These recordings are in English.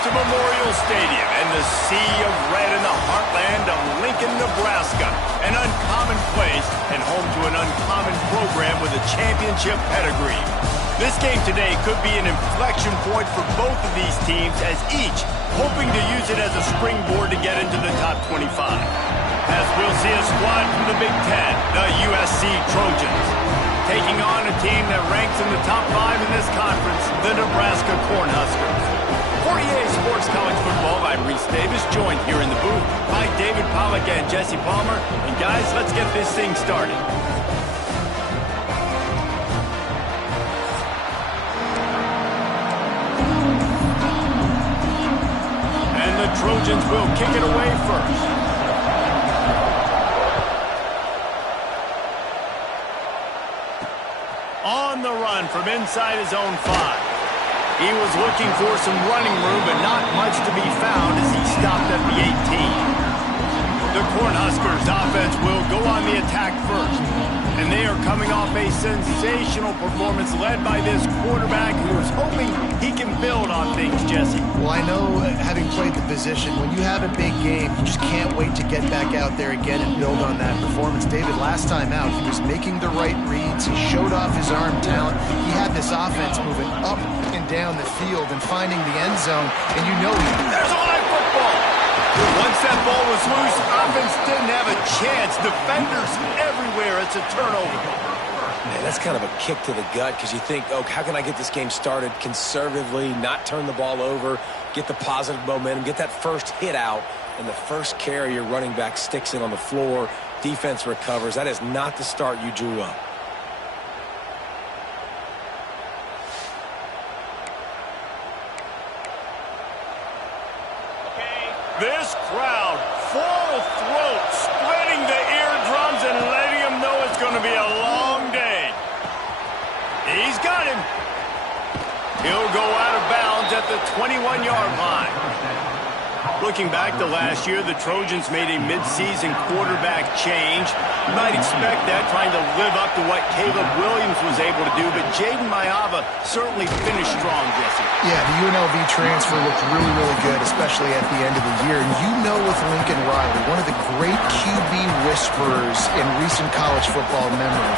to Memorial Stadium and the sea of red in the heartland of Lincoln, Nebraska. An uncommon place and home to an uncommon program with a championship pedigree. This game today could be an inflection point for both of these teams, as each hoping to use it as a springboard to get into the top 25. As we'll see a squad from the Big Ten, the USC Trojans, taking on a team that ranks in the top 5 in this conference, the Nebraska Cornhuskers. For EA Sports College Football, I'm Reese Davis, joined here in the booth by David Pollack and Jesse Palmer. And guys, let's get this thing started. And the Trojans will kick it away first. On the run from inside his own 5. He was looking for some running room, but not much to be found as he stopped at the 18. The Cornhuskers offense will go on the attack first. And they are coming off a sensational performance led by this quarterback who is hoping he can build on things, Jesse. Well, I know, having played the position, when you have a big game, you just can't wait to get back out there again and build on that performance. David, last time out, he was making the right reads. He showed off his arm talent. He had this offense moving up and down the field and finding the end zone, and you know there's a live football. Once that ball was loose, offense didn't have a chance. Defenders everywhere. It's a turnover. Man, that's kind of a kick to the gut because you think, oh, how can I get this game started conservatively, not turn the ball over, get the positive momentum, get that first hit out, and the first carry, your running back sticks it on the floor, defense recovers. That is not the start you drew up. This crowd, full throat, splitting the eardrums and letting him know it's going to be a long day. He's got him. He'll go out of bounds at the 21-yard line. Looking back to last year, the Trojans made a midseason quarterback change. You might expect that, trying to live up to what Caleb Williams was able to do, but Jaden Maiava certainly finished strong, Jesse. Yeah, the UNLV transfer looked really, really good, especially at the end of the year. And you know, with Lincoln Riley, one of the great QB whisperers in recent college football memory,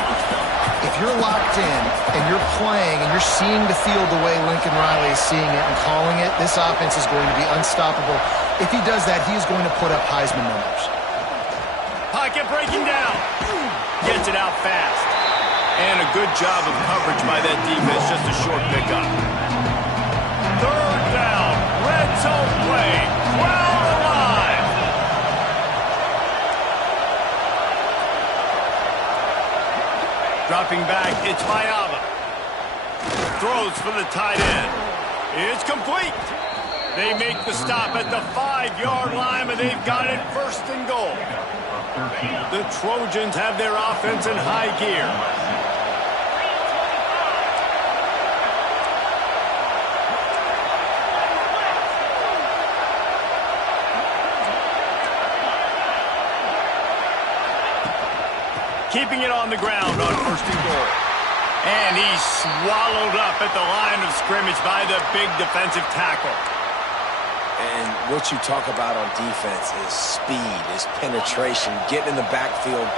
if you're locked in and you're playing and you're seeing the field the way Lincoln Riley is seeing it and calling it, this offense is going to be unstoppable. If he does that, he is going to put up Heisman numbers. Pocket breaking down. Gets it out fast. And a good job of coverage by that defense. Just a short pickup. Third down. Red zone play. Crowd alive. Dropping back, it's Maiava. Throws for the tight end. It's complete. They make the stop at the 5-yard line, but they've got it first and goal. The Trojans have their offense in high gear. Keeping it on the ground on first and goal. And he's swallowed up at the line of scrimmage by the big defensive tackle. And what you talk about on defense is speed, is penetration, getting in the backfield,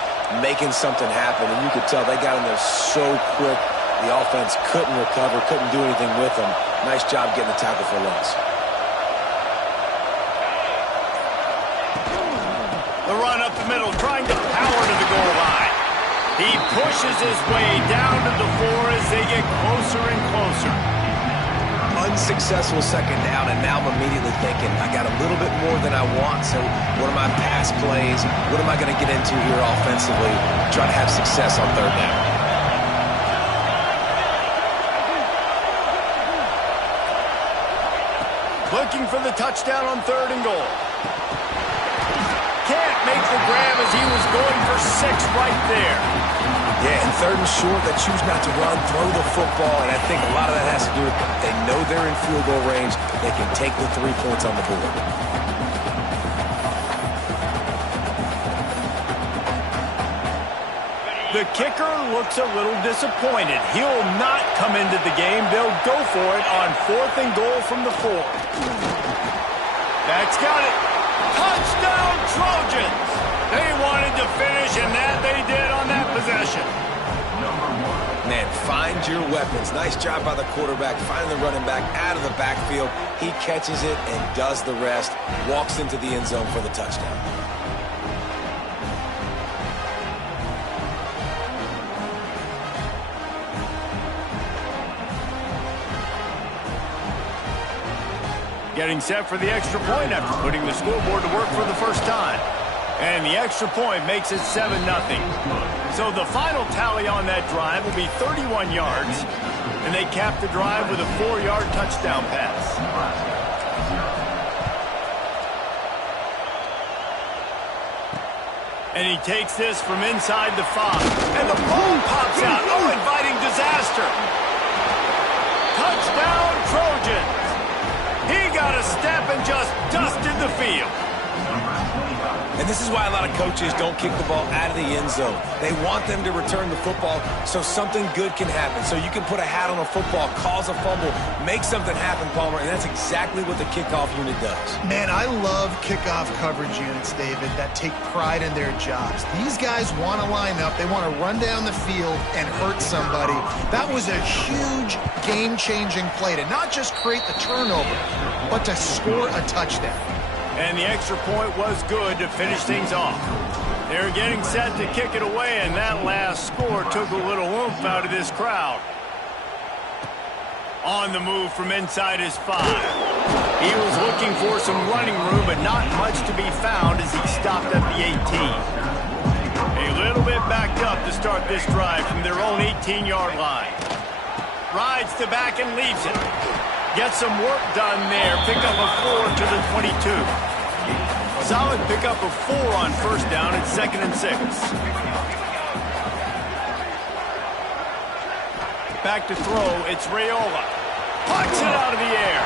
making something happen. And you could tell they got in there so quick, the offense couldn't recover, couldn't do anything with them. Nice job getting the tackle for loss. The run up the middle, trying to power to the goal line. He pushes his way down to the 4 as they get closer and closer. Unsuccessful second down, and now I'm immediately thinking, I got a little bit more than I want, so what are my pass plays? What am I going to get into here offensively? Try to have success on third down. Looking for the touchdown on third and goal. Can't make the grab as he was going for 6 right there. Yeah, and third and short, they choose not to run, throw the football, and I think a lot of that has to do with they know they're in field goal range. They can take the 3 points on the board. The kicker looks a little disappointed. He'll not come into the game. They'll go for it on 4th and goal from the 4. That's got it. Touchdown, Trojans. They wanted to finish, and that they did on that possession. Man, find your weapons. Nice job by the quarterback, finding the running back out of the backfield. He catches it and does the rest. Walks into the end zone for the touchdown. Getting set for the extra point after putting the scoreboard to work for the first time. And the extra point makes it 7-0. So the final tally on that drive will be 31 yards, and they cap the drive with a 4-yard touchdown pass. And he takes this from inside the 5. And the ball pops out. Oh, inviting disaster. Touchdown, Trojans. He got a step and just dusted the field. And this is why a lot of coaches don't kick the ball out of the end zone. They want them to return the football so something good can happen. So you can put a hat on a football, cause a fumble, make something happen, Palmer, and that's exactly what the kickoff unit does. Man, I love kickoff coverage units, David, that take pride in their jobs. These guys want to line up. They want to run down the field and hurt somebody. That was a huge game-changing play to not just create the turnover, but to score a touchdown. And the extra point was good to finish things off. They're getting set to kick it away, and that last score took a little oomph out of this crowd. On the move from inside his 5. He was looking for some running room, but not much to be found as he stopped at the 18. A little bit backed up to start this drive from their own 18-yard line. Rides to back and leaves it. Gets some work done there. Pick up a 4 to the 22. Solid pickup of 4 on first down at 2nd and 6. Back to throw. It's Raiola. Puts it out of the air.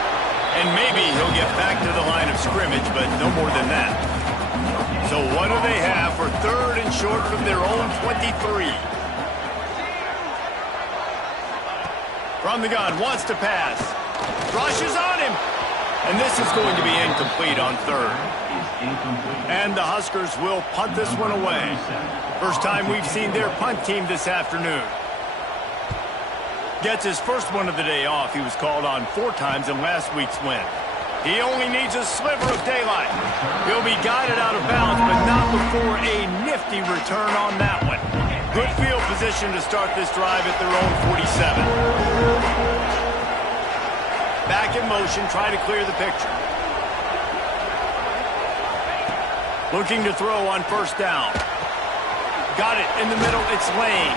And maybe he'll get back to the line of scrimmage, but no more than that. So what do they have for 3rd and short from their own 23? From the gun, wants to pass. Rushes on him. And this is going to be incomplete on 3rd. And the Huskers will punt this one away. First time we've seen their punt team this afternoon. Gets his first one of the day off. He was called on 4 times in last week's win. He only needs a sliver of daylight. He'll be guided out of bounds, but not before a nifty return on that one. Good field position to start this drive at their own 47. Back in motion, try to clear the picture. Looking to throw on first down. Got it in the middle, it's Lane.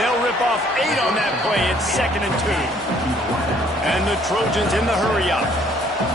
They'll rip off 8 on that play. It's 2nd and 2. And the Trojans in the hurry up.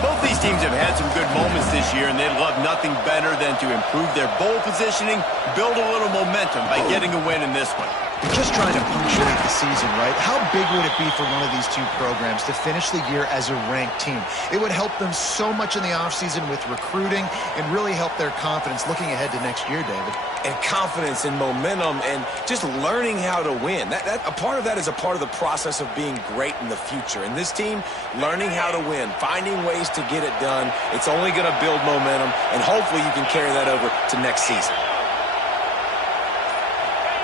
Both these teams have had some good moments this year, and they'd love nothing better than to improve their bowl positioning, build a little momentum by getting a win in this one. You're just trying to punctuate the season, right? How big would it be for one of these two programs to finish the year as a ranked team? It would help them so much in the offseason with recruiting and really help their confidence looking ahead to next year, David. And confidence and momentum and just learning how to win. A part of that is a part of the process of being great in the future. And this team, learning how to win, finding ways to get it done, it's only going to build momentum, and hopefully you can carry that over to next season.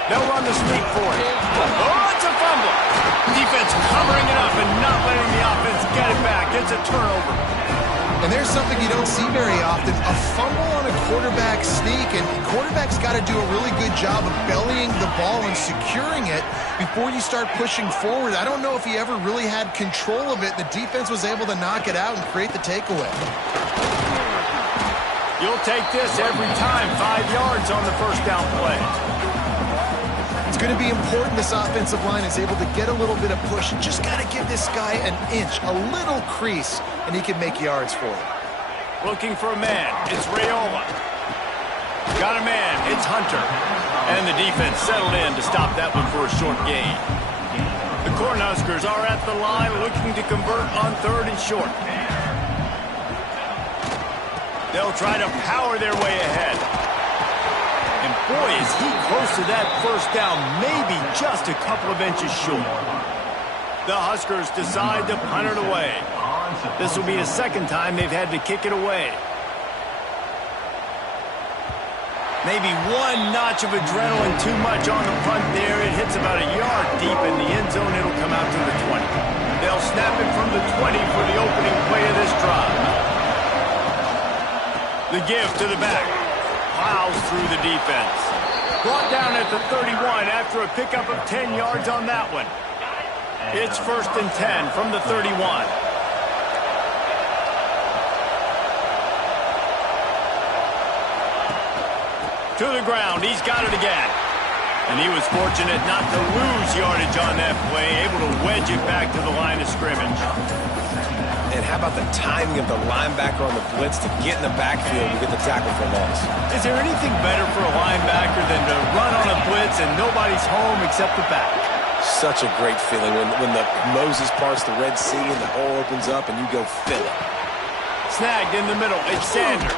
They'll run the sneak for it. Oh, it's a fumble. Defense covering it up and not letting the offense get it back. It's a turnover. And there's something you don't see very often, a fumble on a quarterback sneak, and quarterback's got to do a really good job of bellying the ball and securing it before you start pushing forward. I don't know if he ever really had control of it. The defense was able to knock it out and create the takeaway. You'll take this every time. 5 yards on the first down play. It's going to be important this offensive line is able to get a little bit of push. You just got to give this guy an inch, a little crease, and he can make yards for it. Looking for a man. It's Raiola. Got a man. It's Hunter. And the defense settled in to stop that one for a short gain. The Cornhuskers are at the line looking to convert on 3rd and short. They'll try to power their way ahead. And boy, is he close to that first down, maybe just a couple of inches short. The Huskers decide to punt it away. This will be the second time they've had to kick it away. Maybe one notch of adrenaline too much on the punt there. It hits about a yard deep in the end zone. It'll come out to the 20. They'll snap it from the 20 for the opening play of this drive. The give to the back. Plows through the defense. Brought down at the 31 after a pickup of 10 yards on that one. It's 1st and 10 from the 31. To the ground. He's got it again. And he was fortunate not to lose yardage on that play, able to wedge it back to the line of scrimmage. And how about the timing of the linebacker on the blitz to get in the backfield and get the tackle for loss? Is there anything better for a linebacker than to run on a blitz and nobody's home except the back? Such a great feeling when the Moses parts the Red Sea and the hole opens up and you go fill it. Snagged in the middle. It's Sanders.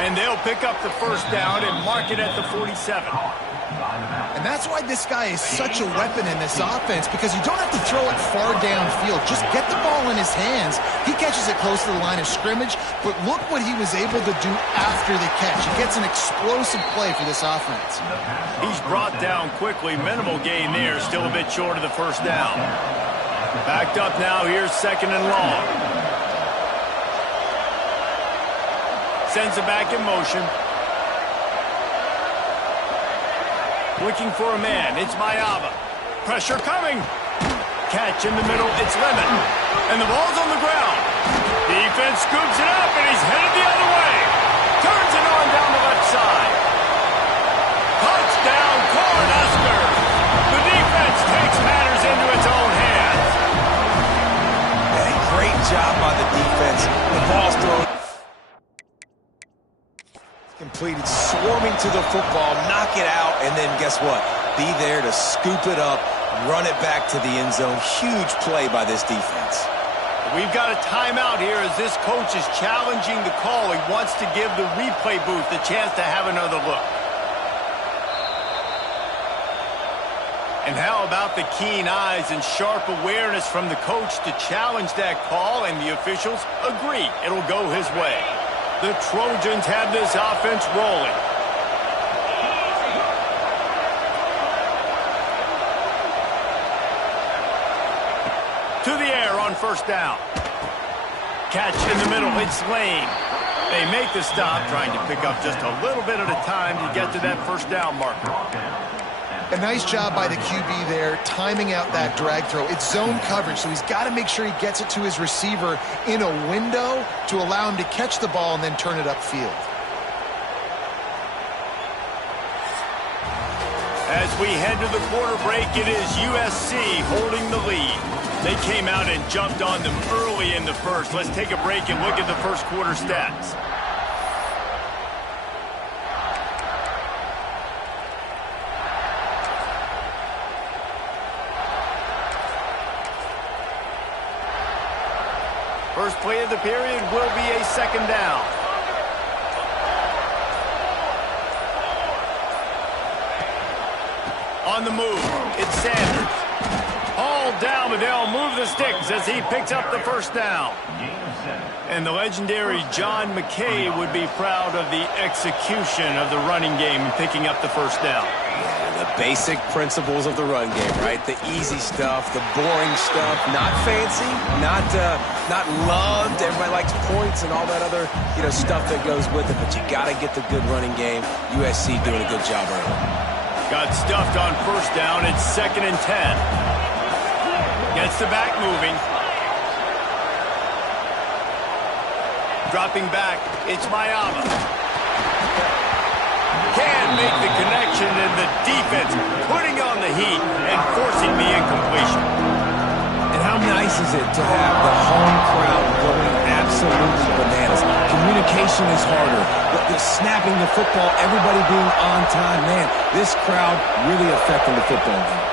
And they'll pick up the first down and mark it at the 47. And that's why this guy is such a weapon in this offense, because you don't have to throw it far downfield. Just get the ball in his hands. He catches it close to the line of scrimmage, but look what he was able to do after the catch. He gets an explosive play for this offense. He's brought down quickly. Minimal gain there. Still a bit short of the first down. Backed up now. Here's 2nd and long. Sends it back in motion. Looking for a man. It's Mayava. Pressure coming. Catch in the middle. It's Lemon. And the ball's on the ground. Defense scoops it up, and he's headed the other way. Turns it on down the left side. Touchdown, Cornhuskers. The defense takes matters into its own hands. Hey, great job by the defense. The ball's thrown. Completed, swarming to the football, knock it out, and then guess what? Be there to scoop it up, run it back to the end zone. Huge play by this defense. We've got a timeout here as this coach is challenging the call. He wants to give the replay booth the chance to have another look. And how about the keen eyes and sharp awareness from the coach to challenge that call, and the officials agree it'll go his way. The Trojans have this offense rolling. To the air on first down. Catch in the middle. It's Lane. They make the stop, trying to pick up just a little bit at a time to get to that first down marker. A nice job by the QB there, timing out that drag throw. It's zone coverage, so he's got to make sure he gets it to his receiver in a window to allow him to catch the ball and then turn it upfield. As we head to the quarter break, it is USC holding the lead. They came out and jumped on them early in the first. Let's take a break and look at the first quarter stats. First play of the period will be a 2nd down. On the move, it's Sanders. Hauled down, but they'll move the sticks as he picks up the first down. And the legendary John McKay would be proud of the execution of the running game and picking up the first down. The basic principles of the run game, right? The easy stuff, the boring stuff, not fancy, not loved. Everybody likes points and all that other, stuff that goes with it. But you got to get the good running game. USC doing a good job early. Got stuffed on first down. It's 2nd and 10. Gets the back moving. Dropping back. It's Mayava. Can make the connection, and the defense putting on the heat and forcing the incompletion. And how nice is it to have the home crowd going absolutely bananas? Communication is harder, but the snapping the football, everybody being on time, man, this crowd really affecting the football game.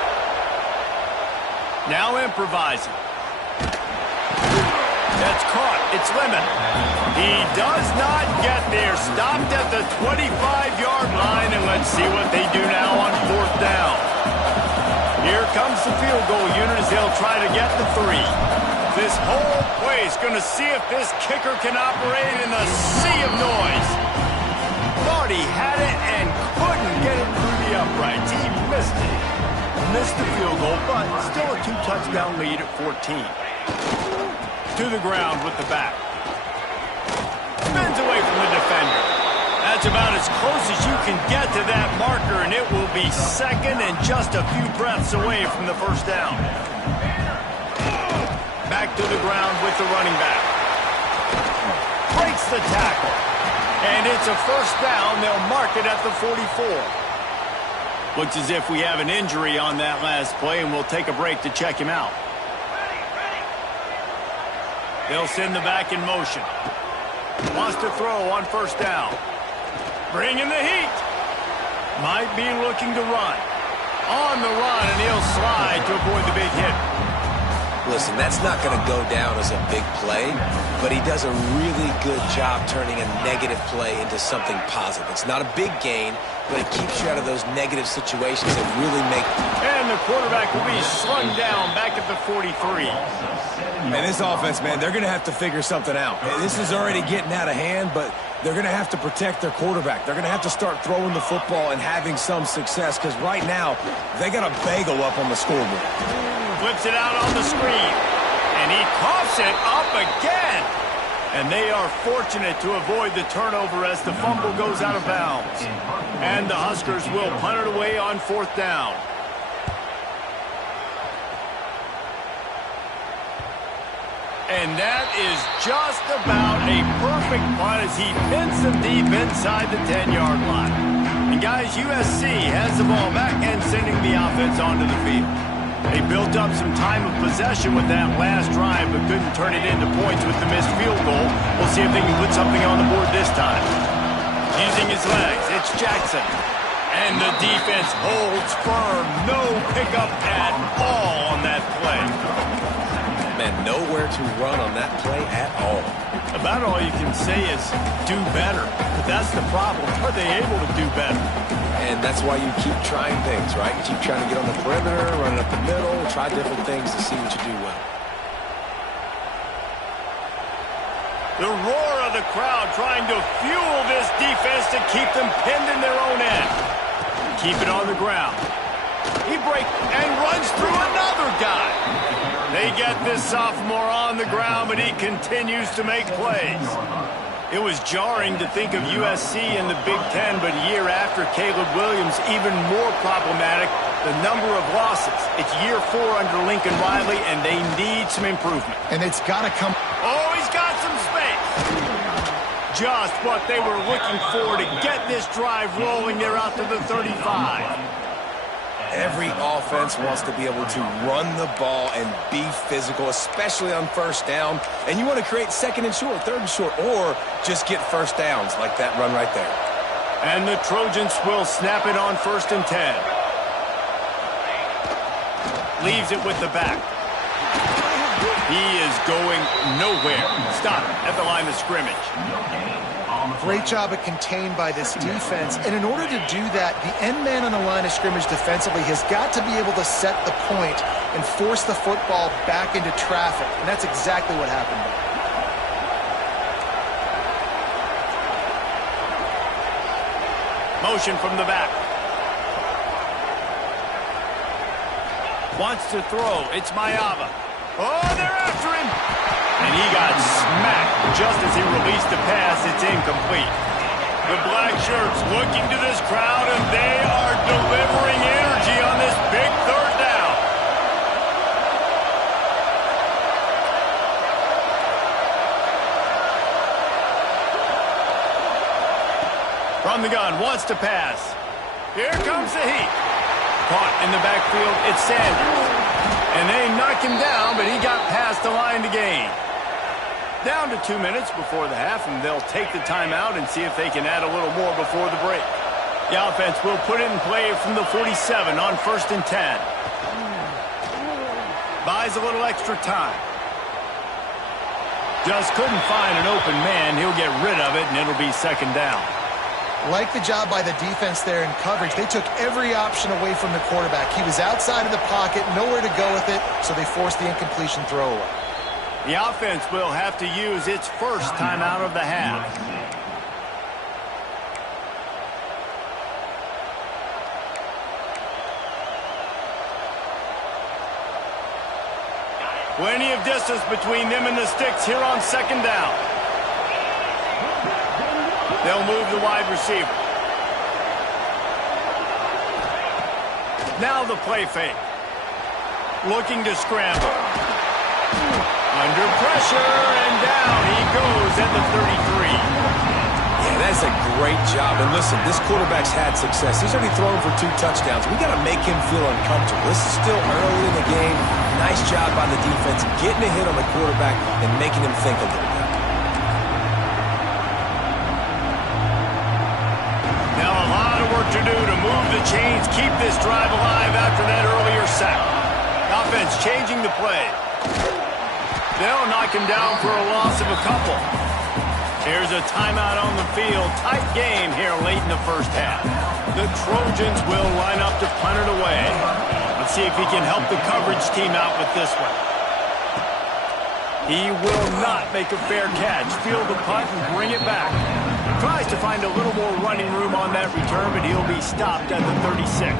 Now improvising. That's caught. It's Lemon. He does not get there. Stopped at the 25-yard line, and let's see what they do now on 4th down. Here comes the field goal unit as they'll try to get the 3. This whole place going to see if this kicker can operate in the sea of noise. Thought he had it and couldn't get it through the uprights. He missed it. Missed the field goal, but still a 2-touchdown lead at 14. To the ground with the back. Spins away from the defender. That's about as close as you can get to that marker, and it will be second and just a few breaths away from the first down. Back to the ground with the running back. Breaks the tackle. And it's a first down. They'll mark it at the 44. Looks as if we have an injury on that last play, and we'll take a break to check him out. They'll send the back in motion. Wants to throw on first down. Bringing the heat. Might be looking to run. On the run, and he'll slide to avoid the big hit. Listen, that's not going to go down as a big play, but he does a really good job turning a negative play into something positive. It's not a big gain, but it keeps you out of those negative situations that really make... And the quarterback will be slung down back at the 43. And this offense, man, they're going to have to figure something out. This is already getting out of hand, but they're going to have to protect their quarterback. They're going to have to start throwing the football and having some success, because right now, they got a bagel up on the scoreboard. Flips it out on the screen. And he coughs it up again. And they are fortunate to avoid the turnover as the fumble goes out of bounds. And the Huskers will punt it away on fourth down. And that is just about a perfect punt as he pins them deep inside the 10-yard line. And guys, USC has the ball back and sending the offense onto the field. They built up some time of possession with that last drive, but couldn't turn it into points with the missed field goal. We'll see if they can put something on the board this time. Using his legs, it's Jackson. And the defense holds firm. No pickup at all on that play. Man, nowhere to run on that play at all. About all you can say is do better. But that's the problem. Are they able to do better? And that's why you keep trying things, right? You keep trying to get on the perimeter, running up the middle, try different things to see what you do well. The roar of the crowd trying to fuel this defense to keep them pinned in their own end. Keep it on the ground. He breaks and runs through another guy. They get this sophomore on the ground, but he continues to make plays. It was jarring to think of USC in the Big Ten, but a year after Caleb Williams, even more problematic, the number of losses. It's year 4 under Lincoln Riley, and they need some improvement. And it's got to come... Oh, he's got some space. Just what they were looking for to get this drive rolling. They're out to the 35. Every offense wants to be able to run the ball and be physical, especially on first down. And you want to create second and short, third and short, or just get first downs like that run right there. And the Trojans will snap it on 1st and 10. Leaves it with the back. He is going nowhere. Stop at the line of scrimmage. Great job at contained by this defense. And in order to do that, the end man on the line of scrimmage defensively has got to be able to set the point and force the football back into traffic. And that's exactly what happened there. Motion from the back. Wants to throw. It's Mayava. Oh, they're after him. And he got smacked just as he released the pass. It's incomplete. The black shirts looking to this crowd, and they are delivering energy on this big third down. From the gun, wants to pass. Here comes the heat. Caught in the backfield, it's Sanders. And they knock him down, but he got past the line to gain. Down to 2 minutes before the half, and they'll take the timeout and see if they can add a little more before the break. The offense will put it in play from the 47 on 1st and 10. Buys a little extra time. Just couldn't find an open man. He'll get rid of it, and it'll be 2nd down. Like the job by the defense there in coverage. They took every option away from the quarterback. He was outside of the pocket, nowhere to go with it, so they forced the incompletion throwaway. The offense will have to use its first timeout of the half. Plenty of distance between them and the sticks here on second down. They'll move the wide receiver. Now the play fake. Looking to scramble. Under pressure, and down he goes at the 33. Yeah, that's a great job. And listen, this quarterback's had success. He's already thrown for 2 touchdowns. We got to make him feel uncomfortable. This is still early in the game. Nice job by the defense, getting a hit on the quarterback and making him think a little bit. Now a lot of work to do to move the chains, keep this drive alive after that earlier sack. Offense changing the play. They'll knock him down for a loss of a couple. Here's a timeout on the field. Tight game here late in the first half. The Trojans will line up to punt it away. Let's see if he can help the coverage team out with this one. He will not make a fair catch. Field the punt and bring it back. Tries to find a little more running room on that return, but he'll be stopped at the 36.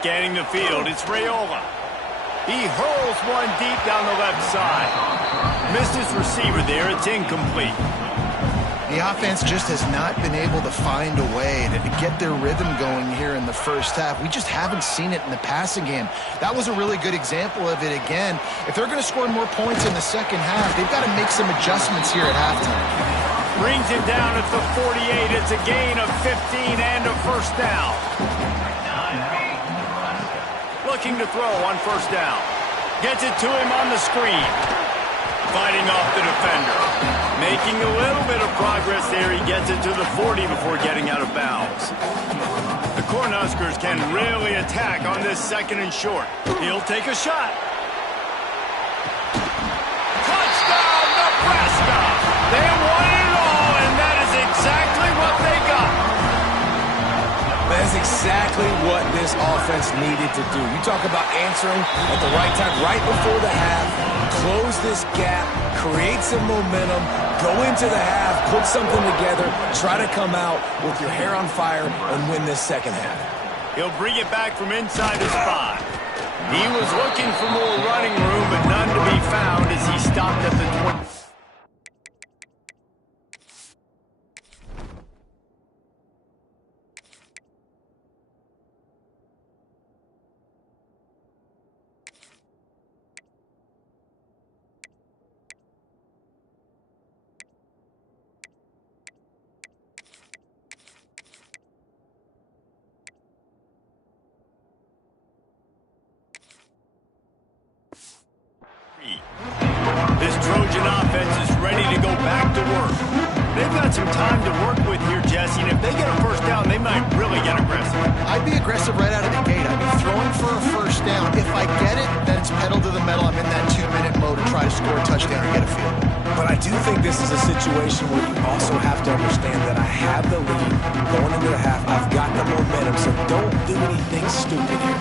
Scanning the field, it's Raiola. He hurls one deep down the left side. Missed his receiver there, it's incomplete. The offense just has not been able to find a way to get their rhythm going here in the first half. We just haven't seen it in the passing game. That was a really good example of it again. If they're going to score more points in the second half, they've got to make some adjustments here at halftime. Brings him down at the 48. It's a gain of 15 and a first down. Looking to throw on first down. Gets it to him on the screen. Fighting off the defender. Making a little bit of progress there. He gets it to the 40 before getting out of bounds. The Cornhuskers can really attack on this second and short. He'll take a shot. Touchdown, Nebraska! They won it all, and that is exactly what they got. That's exactly what this offense needed to do. You talk about answering at the right time, right before the half, close this gap, create some momentum, go into the half, put something together, try to come out with your hair on fire and win this second half. He'll bring it back from inside his 5. He was looking for more running room, but none to be found as he stopped at the 20. This Trojan offense is ready to go back to work. They've got some time to work with here, Jesse, and if they get a first down, they might really get aggressive. I'd be aggressive right out of the gate. I'd be throwing for a first down. If I get it, then it's pedal to the metal. I'm in that 2-minute mode to try to score a touchdown or get a field. But I do think this is a situation where you also have to understand that I have the lead going into the half. I've got the momentum, so don't do anything stupid here.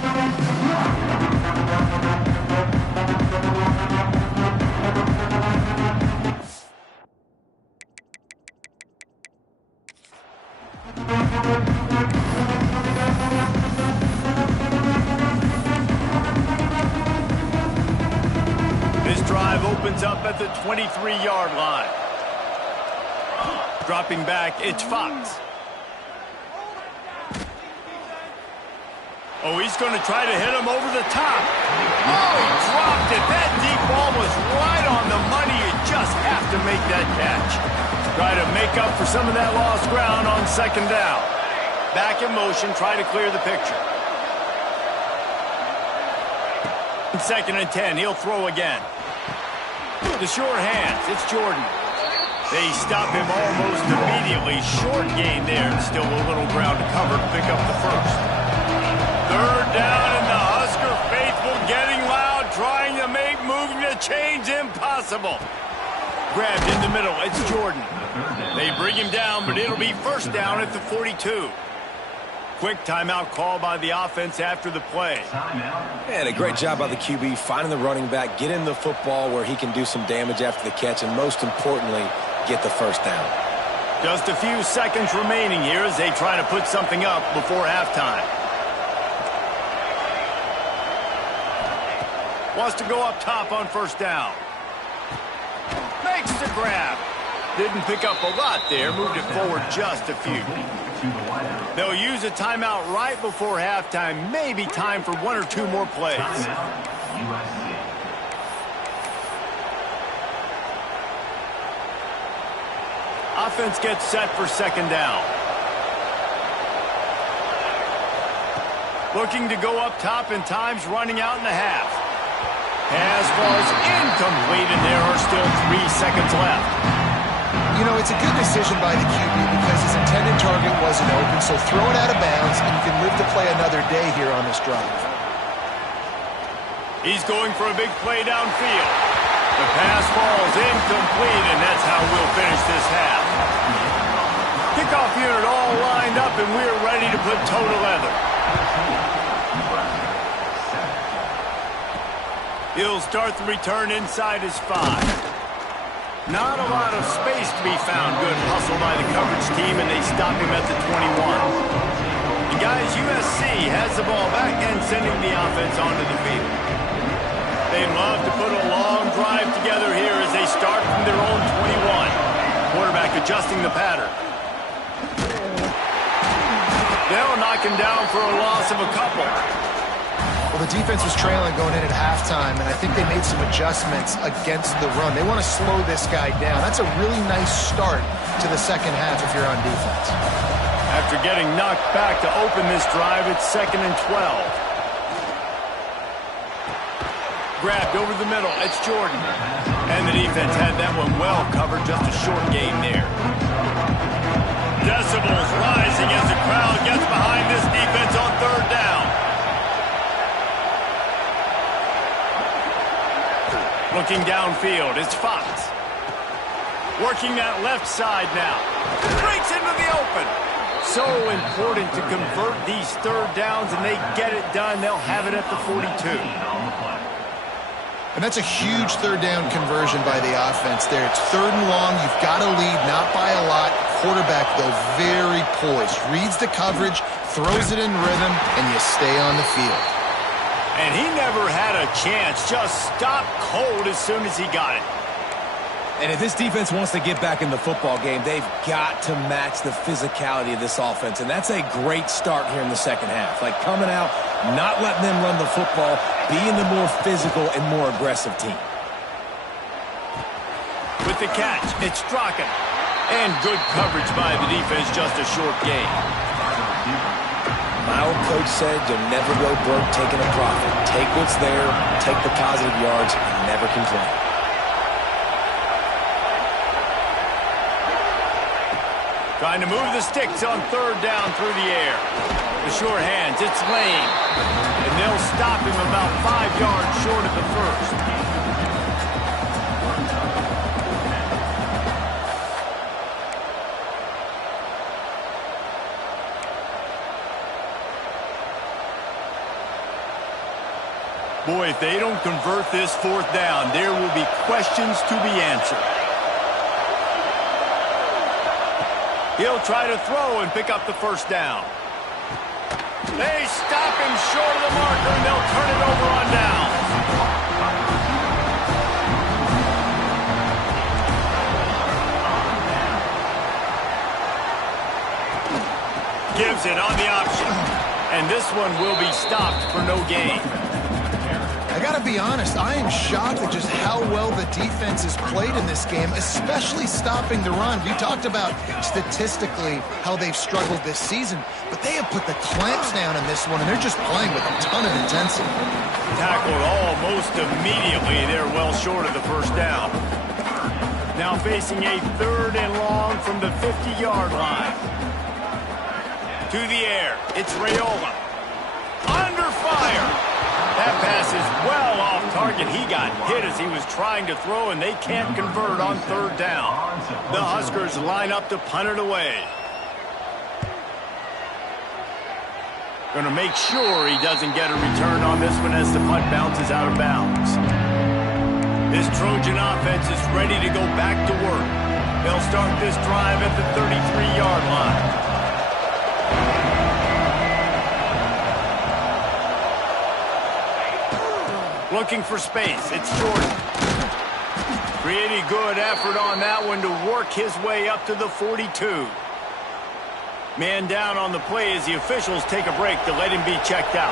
This drive opens up at the 23-yard line. Dropping back, it's Fox. Oh, he's going to try to hit him over the top. Oh, he dropped it. That deep ball was right on the money. You just have to make that catch. Try to make up for some of that lost ground on second down. Back in motion, try to clear the picture. Second and 10, he'll throw again. The short hands, it's Jordan. They stop him almost immediately. Short gain there. Still a little ground to cover to pick up the first. Third down, and the Husker faithful getting loud, trying to make moving the chains impossible. Grabbed in the middle, it's Jordan. They bring him down, but it'll be first down at the 42. quick timeout call by the offense after the play. And a great job by the QB finding the running back, getting the football where he can do some damage after the catch, and most importantly, get the first down. Just a few seconds remaining here as they try to put something up before halftime. Wants to go up top on first down. Makes the grab. Didn't pick up a lot there. Moved it forward just a few. They'll use a timeout right before halftime. Maybe time for one or two more plays. Offense gets set for second down. Looking to go up top, and time's running out in the half. Pass falls incomplete, and there are still 3 seconds left. You know, it's a good decision by the QB because his intended target wasn't open, so throw it out of bounds, and you can live to play another day here on this drive. He's going for a big play downfield. The pass falls incomplete, and that's how we'll finish this half. Kickoff unit all lined up, and we're ready to put toe to leather. He'll start the return inside his 5. Not a lot of space to be found. Good hustle by the coverage team, and they stop him at the 21. And guys, USC has the ball back and sending the offense onto the field. They'd love to put a long drive together here as they start from their own 21. Quarterback adjusting the pattern. They'll knock him down for a loss of a couple. Well, the defense was trailing going in at halftime, and I think they made some adjustments against the run. They want to slow this guy down. That's a really nice start to the second half if you're on defense. After getting knocked back to open this drive, it's 2nd and 12. Grabbed over the middle. It's Jordan. And the defense had that one well covered. Just a short gain there. Decibels rising as the crowd gets behind this defense on third down. Looking downfield, it's Fox. Working that left side now. Breaks into the open. So important to convert these third downs, and they get it done. They'll have it at the 42. And that's a huge third down conversion by the offense there. It's 3rd and long. You've got to lead, not by a lot. Quarterback, though, very poised. Reads the coverage, throws it in rhythm, and you stay on the field. And he never had a chance. Just stopped cold as soon as he got it. And if this defense wants to get back in the football game, they've got to match the physicality of this offense. And that's a great start here in the second half. Like coming out, not letting them run the football, being the more physical and more aggressive team. With the catch, it's Strachan. And good coverage by the defense, just a short gain. My old coach said you'll never go broke taking a profit. Take what's there, take the positive yards, and never complain. Trying to move the sticks on third down through the air. The sure hands, it's Lane. And they'll stop him about 5 yards short of the first. Boy, if they don't convert this 4th down, there will be questions to be answered. He'll try to throw and pick up the first down. They stop him short of the marker, and they'll turn it over on down. Gives it on the option. And this one will be stopped for no gain. I got to be honest, I am shocked at just how well the defense has played in this game, especially stopping the run. We talked about statistically how they've struggled this season, but they have put the clamps down in this one, and they're just playing with a ton of intensity. Tackled almost immediately. They're well short of the first down. Now facing a 3rd and long from the 50-yard line. To the air, it's Raiola. Under fire. That pass is well off target. He got hit as he was trying to throw, and they can't convert on third down. The Huskers line up to punt it away. Going to make sure he doesn't get a return on this one as the punt bounces out of bounds. This Trojan offense is ready to go back to work. They'll start this drive at the 33-yard line. Looking for space. It's Jordan. Pretty good effort on that one to work his way up to the 42. Man down on the play as the officials take a break to let him be checked out.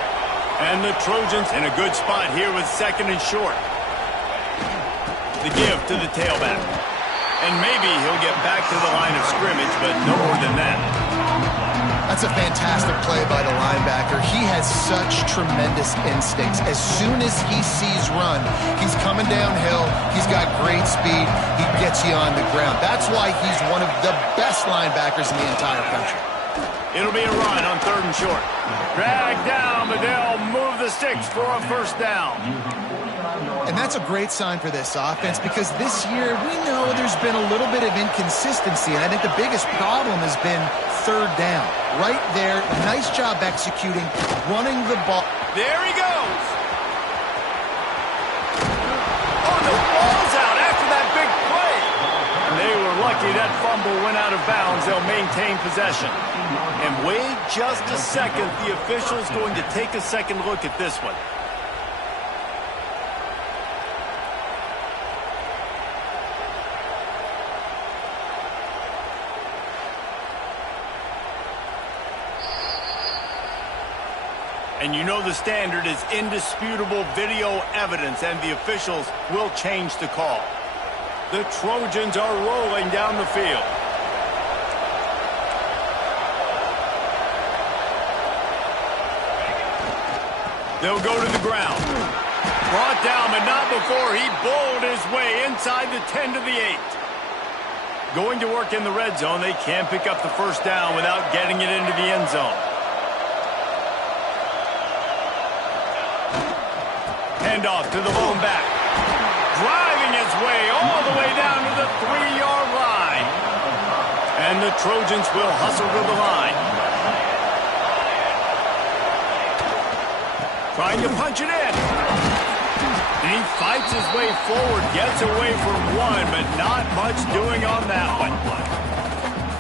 And the Trojans in a good spot here with second and short. The give to the tailback. And maybe he'll get back to the line of scrimmage, but no more than that. That's a fantastic play by the linebacker. He has such tremendous instincts. As soon as he sees run, he's coming downhill. He's got great speed. He gets you on the ground. That's why he's one of the best linebackers in the entire country. It'll be a run on third and short. Drag down, but they'll move the sticks for a first down. And that's a great sign for this offense because this year we know there's been a little bit of inconsistency, and I think the biggest problem has been third down. Right there, nice job executing, running the ball. There he goes. Oh, the ball's out after that big play. And they were lucky that fumble went out of bounds. They'll maintain possession. And wait just a second. The official's going to take a second look at this one. And you know the standard is indisputable video evidence, and the officials will change the call. The Trojans are rolling down the field. They'll go to the ground. Brought down, but not before he bowled his way inside the 10 to the 8. Going to work in the red zone. They can't pick up the first down without getting it into the end zone. Handoff to the lone back. Driving his way all the way down to the 3-yard line. And the Trojans will hustle to the line. Trying to punch it in. And he fights his way forward, gets away from one, but not much doing on that one.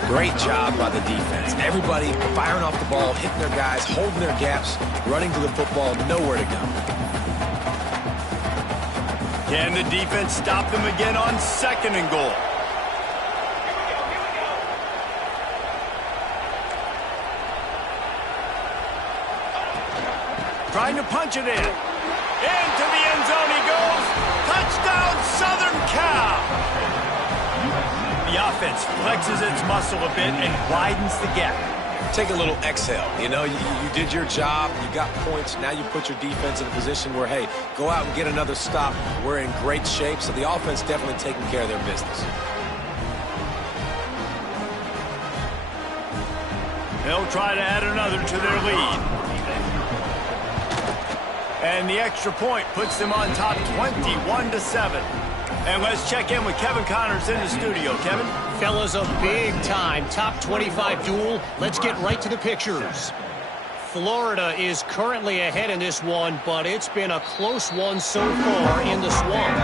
Great job by the defense. Everybody firing off the ball, hitting their guys, holding their gaps, running to the football, nowhere to go. Can the defense stop them again on second and goal? Trying to punch it in. Into the end zone he goes. Touchdown, Southern Cal. The offense flexes its muscle a bit and widens the gap. Take a little exhale. You know, you did your job. You got points. Now you put your defense in a position where, hey, go out and get another stop. We're in great shape, so the offense definitely taking care of their business. They'll try to add another to their lead. And the extra point puts them on top 21-7. And let's check in with Kevin Connors in the studio. Kevin? Fellas, a big-time top 25 duel. Let's get right to the pictures. Florida is currently ahead in this one, but it's been a close one so far in the Swamp.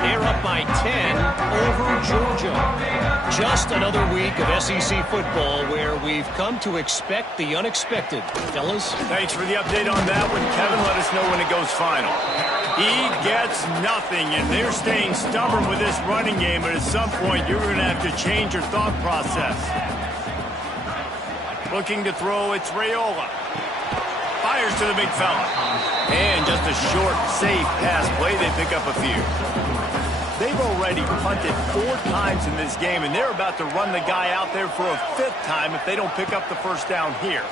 They're up by 10 over Georgia. Just another week of SEC football where we've come to expect the unexpected. Fellas? Thanks for the update on that one, Kevin. Let us know when it goes final. He gets nothing, and they're staying stubborn with this running game, but at some point you're going to have to change your thought process. Looking to throw, it's Raiola. Fires to the big fella. And just a short, safe pass play. They pick up a few. They've already punted 4 times in this game, and they're about to run the guy out there for a 5th time if they don't pick up the first down here.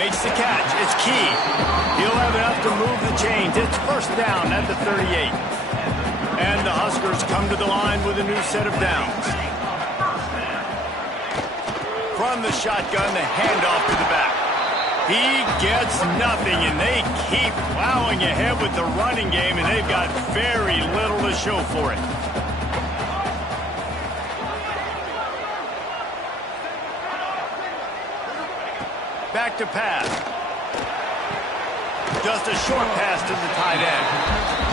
Makes the catch. It's key. He'll have enough to move the chains. It's first down at the 38. And the Huskers come to the line with a new set of downs. From the shotgun, the handoff to the back. He gets nothing, and they keep plowing ahead with the running game, and they've got very little to show for it. back to pass. Just a short pass to the tight end.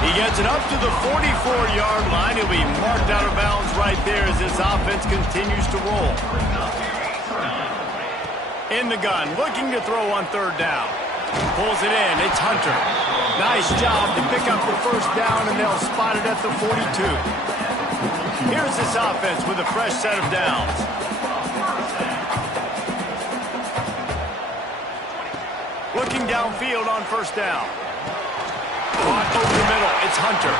He gets it up to the 44-yard line. He'll be marked out of bounds right there as this offense continues to roll. In the gun, looking to throw on third down. Pulls it in. It's Hunter. Nice job to pick up the first down, and they'll spot it at the 42. Here's this offense with a fresh set of downs. Looking downfield on first down. Caught over the middle. It's Hunter.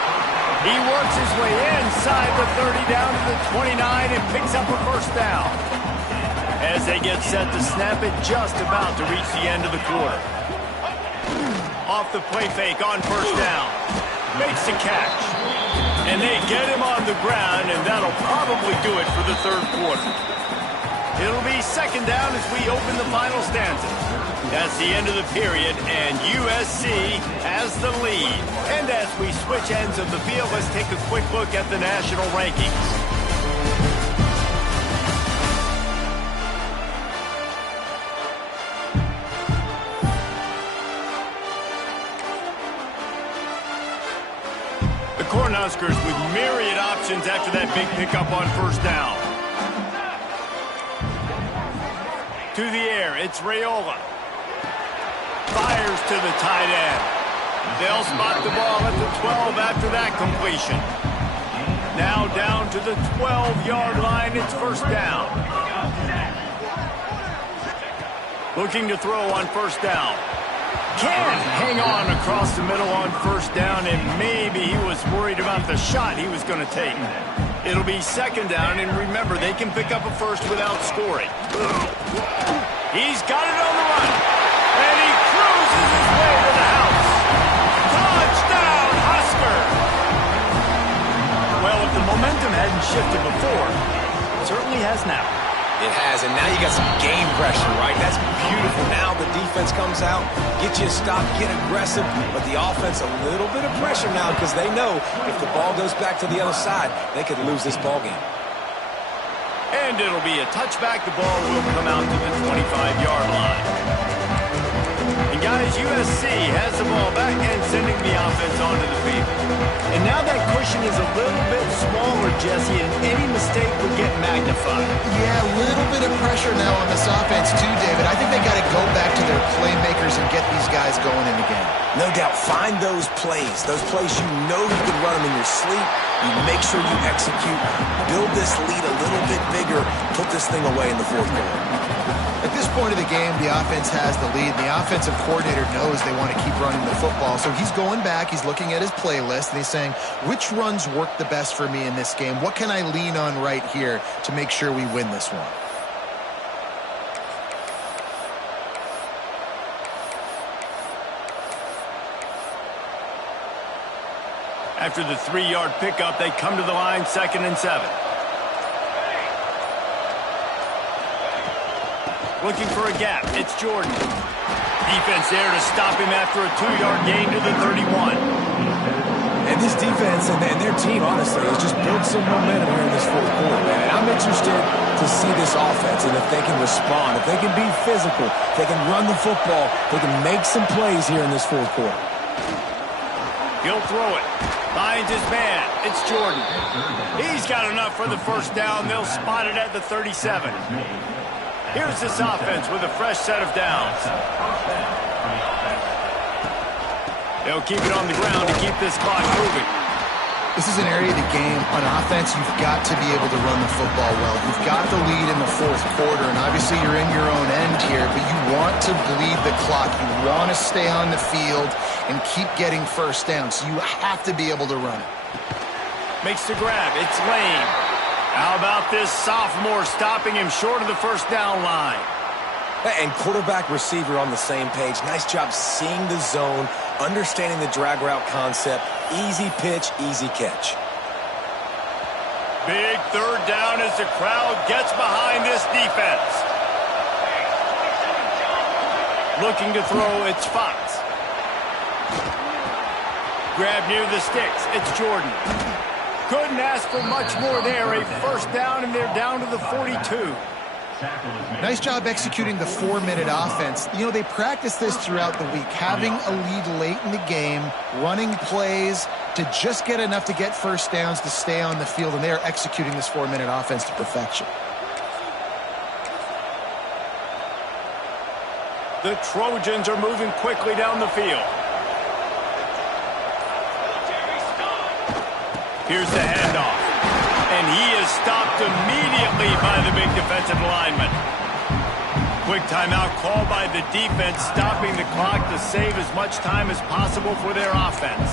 He works his way inside the 30 down to the 29 and picks up a first down. As they get set to snap it, just about to reach the end of the quarter. Off the play fake on first down. Makes the catch. And they get him on the ground, and that'll probably do it for the third quarter. It'll be second down as we open the final stanza. That's the end of the period, and USC has the lead. And as we switch ends of the field, let's take a quick look at the national rankings. The Cornhuskers with myriad options after that big pickup on first down. To the air, it's Raiola. Fires to the tight end. They'll spot the ball at the 12 after that completion. Now down to the 12-yard line, it's first down. Looking to throw on first down. Can't hang on across the middle on first down, and maybe he was worried about the shot he was going to take. It'll be second down, and remember, they can pick up a first without scoring. He's got it on the run, and he cruises his way to the house. Touchdown, Husker! Well, if the momentum hadn't shifted before, it certainly has now. It has, and now you got some game pressure, right? That's beautiful. Now the defense comes out, get you a stop, get aggressive, but the offense a little bit of pressure now because they know if the ball goes back to the other side, they could lose this ball game. And it'll be a touchback. The ball will come out to the 25-yard line. And guys, USC has the ball back and sending the offense onto the field. And now that cushion is a little bit smaller, Jesse, and any mistake would get magnified. Yeah, a little bit of pressure now on this offense too, David. I think they got to go back to their playmakers and get these guys going in the game. No doubt. Find those plays you know you can run them in your sleep. You make sure you execute. Build this lead a little bit bigger. Put this thing away in the fourth quarter. At this point of the game, the offense has the lead. The offensive coordinator knows they want to keep running the football. So he's going back. He's looking at his playlist, and he's saying, which runs work the best for me in this game? What can I lean on right here to make sure we win this one? After the 3-yard pickup, they come to the line, 2nd and 7. Looking for a gap. It's Jordan. Defense there to stop him after a 2-yard gain to the 31. And this defense and their team, honestly, has just built some momentum here in this fourth quarter, man. I'm interested to see this offense and if they can respond, if they can be physical, if they can run the football, they can make some plays here in this fourth quarter. He'll throw it. Finds his man. It's Jordan. He's got enough for the first down. They'll spot it at the 37. Here's this offense with a fresh set of downs. They'll keep it on the ground to keep this clock moving. This is an area of the game. On offense, you've got to be able to run the football well. You've got the lead in the fourth quarter, and obviously you're in your own end here, but you want to bleed the clock. You want to stay on the field and keep getting first down, so you have to be able to run it. Makes the grab. It's Lane. How about this sophomore stopping him short of the first down line? And quarterback receiver on the same page. Nice job seeing the zone, understanding the drag route concept. Easy pitch, easy catch. Big third down as the crowd gets behind this defense. Looking to throw, it's Fox. Grab near the sticks, it's Jordan. Couldn't ask for much more there. A first down, and they're down to the 42. Nice job executing the 4-minute offense. You know, they practice this throughout the week, having a lead late in the game, running plays to just get enough to get first downs to stay on the field, and they are executing this 4-minute offense to perfection. The Trojans are moving quickly down the field. Here's the handoff. And he is stopped immediately by the big defensive lineman. Quick timeout called by the defense, stopping the clock to save as much time as possible for their offense.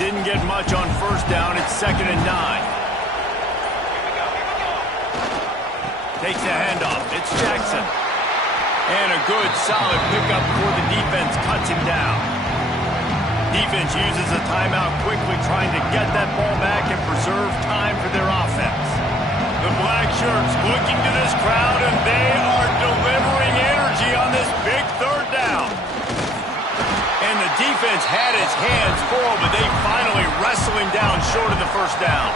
Didn't get much on first down. It's 2nd and 9. Takes the handoff. It's Jackson. And a good, solid pickup for the defense. Cuts him down. Defense uses a timeout quickly, trying to get that ball back and preserve time for their offense. The black shirts looking to this crowd, and they are delivering energy on this big 3rd down. And the defense had his hands full, but they finally wrestle him down short of the first down.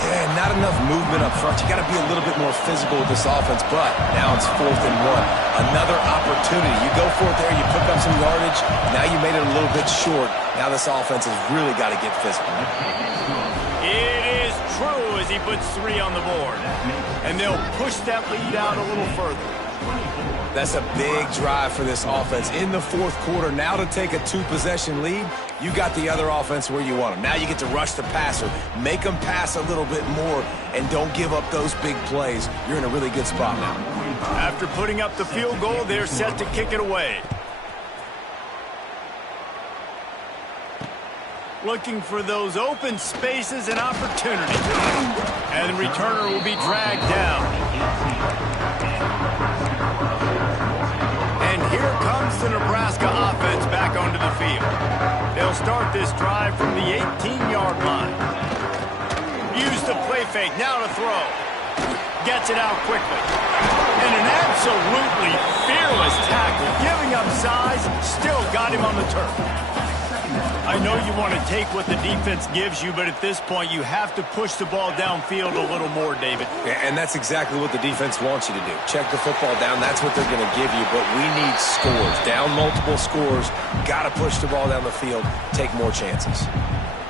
Yeah, not enough movement up front. You got to be a little bit more physical with this offense, but now it's 4th and 1. Another opportunity. You go for it there, you pick up some yardage. Now you made it a little bit short. Now this offense has really got to get physical. It is true as he puts 3 on the board. And they'll push that lead out a little further. That's a big drive for this offense in the 4th quarter. Now to take a 2-possession lead, you got the other offense where you want them. Now you get to rush the passer, make them pass a little bit more, and don't give up those big plays. You're in a really good spot now. After putting up the field goal, they're set to kick it away. Looking for those open spaces and opportunities. And the returner will be dragged down. And here comes the Nebraska offense back onto the field. They'll start this drive from the 18-yard line. Use the play fake, now to throw. Gets it out quickly. And an absolutely fearless tackle, giving up size, still got him on the turf. I know you want to take what the defense gives you, but at this point, you have to push the ball downfield a little more, David. Yeah, and that's exactly what the defense wants you to do. Check the football down. That's what they're going to give you, but we need scores. Down multiple scores. Got to push the ball down the field. Take more chances.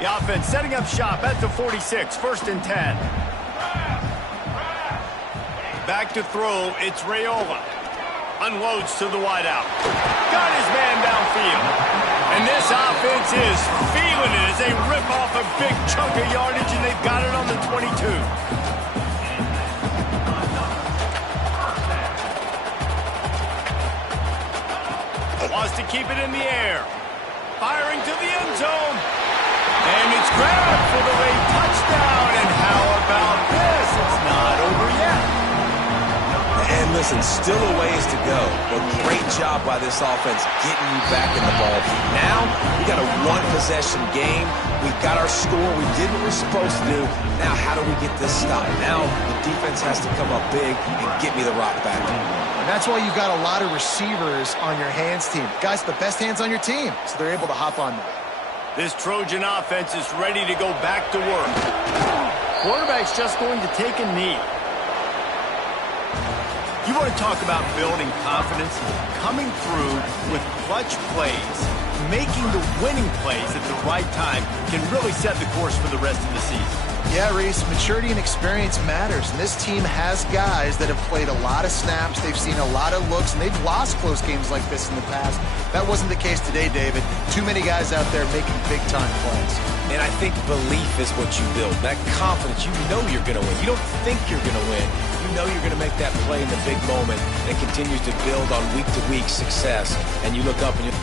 The offense setting up shop at the 46, 1st and 10. Back to throw, it's Raiola. Unloads to the wideout. Got his man downfield. And this offense is feeling it as they rip off a big chunk of yardage, and they've got it on the 22. Wants to keep it in the air. Firing to the end zone. And it's grabbed for the late touchdown. And how about this? It's not over yet. And listen, still a ways to go, but great job by this offense getting you back in the ball. Now, we got a 1-possession game. We got our score. We did what we're supposed to do. Now, how do we get this stopped? Now, the defense has to come up big and get me the rock back. And that's why you've got a lot of receivers on your hands team. Guys, the best hands on your team, so they're able to hop on them. This Trojan offense is ready to go back to work. Quarterback's just going to take a knee. You want to talk about building confidence? Coming through with clutch plays, making the winning plays at the right time can really set the course for the rest of the season. Yeah, Reese, maturity and experience matters, and this team has guys that have played a lot of snaps, they've seen a lot of looks, and they've lost close games like this in the past. That wasn't the case today, David. Too many guys out there making big-time plays. And I think belief is what you build. That confidence, you know you're going to win. You don't think you're going to win. You know you're going to make that play in the big moment that continues to build on week-to-week success. And you look up and you